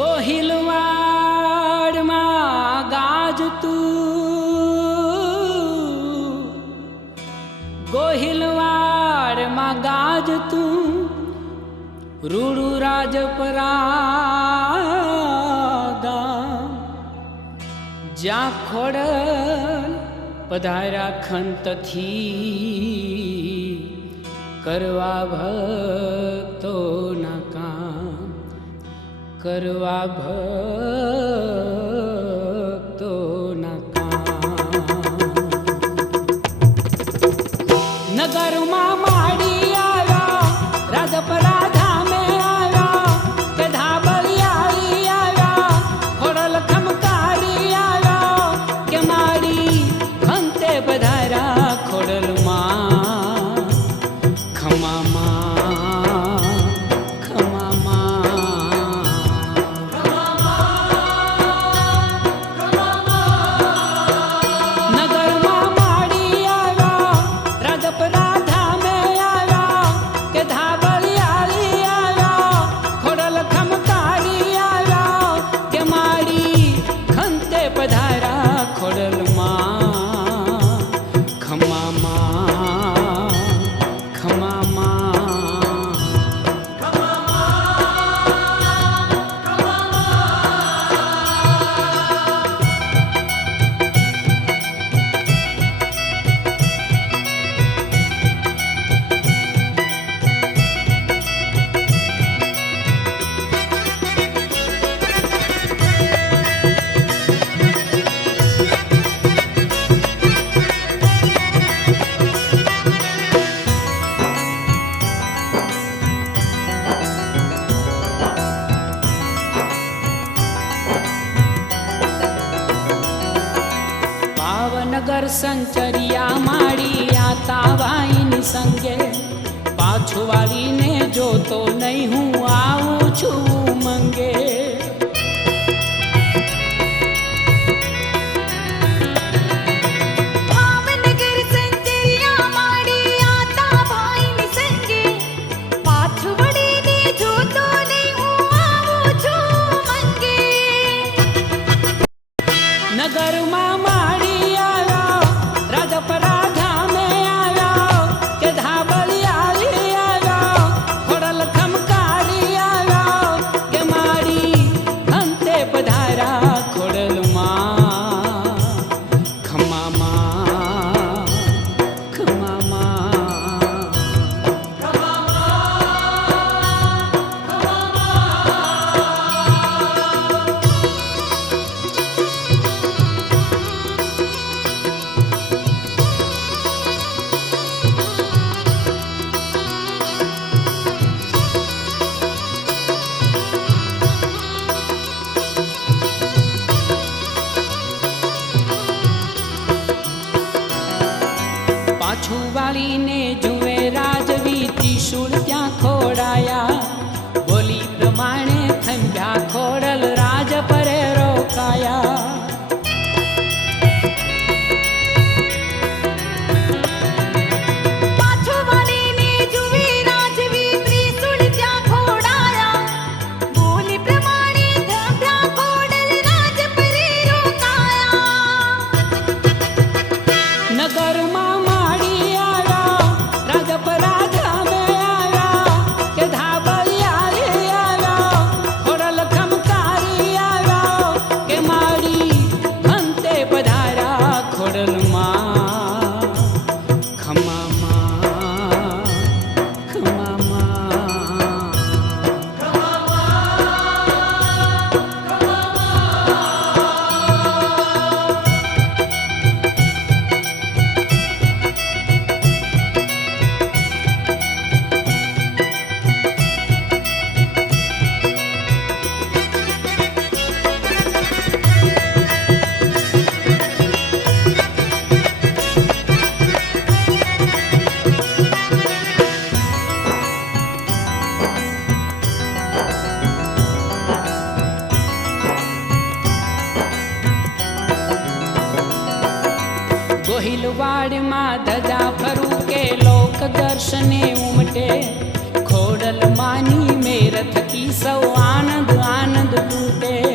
ગોહિલવાડમાં ગાજતું, ગોહિલવાડમાં ગાજતું રૂડું રાજપરા જ્યાં ખોડલ પધાર્યા ખંતથી કરવા ભક્તોના કામ, કરવા ભક્તોના કામ. નગરમાં માડી આવ્યા રાજપરા ધામે આવ્યા કે ધાબળિયાળી આવ્યા ખોડલ ખમકારી આવ્યા કે મારી ખંતે પધાર્યા ખોડલમાં ખમામાં નગર સંચરિયા માડી આતા વાઈની સંગે પાછું વાળીને જોતો નહીં હું આવું છું મંગે. નગરમાં માડી આવ્યા રાજપરા ધામે આવ્યા કે ધાબળિયાળી આવ્યા ખોડલ ખમકારી આવ્યા કે મારી અંતે પધાર્યા ખોડલમાં ખમામાં ખમામાં. પાછું વાળીને જુએ રાજવી ત્રિશુળ ત્યાં ખોડાયા બોલી પ્રમાણે થંભ્યા ખોડલ રાજ પરે રોકાયા. નગરમાં માડી આવ્યા રાજપરા ધામે આવ્યા કે ધાબળિયાળી આવ્યા ખોડલ ખમકારી આવ્યા કે મારી અંતે પધાર્યા ખોડલમાં ખમામાં ખમામાં. ગોહિલવાડમાં ધજા ફરું કે લોક દર્શને ઉમટે ખોડ मोड़ल मानी में रथ की सौ आनंद आनंद लूटे।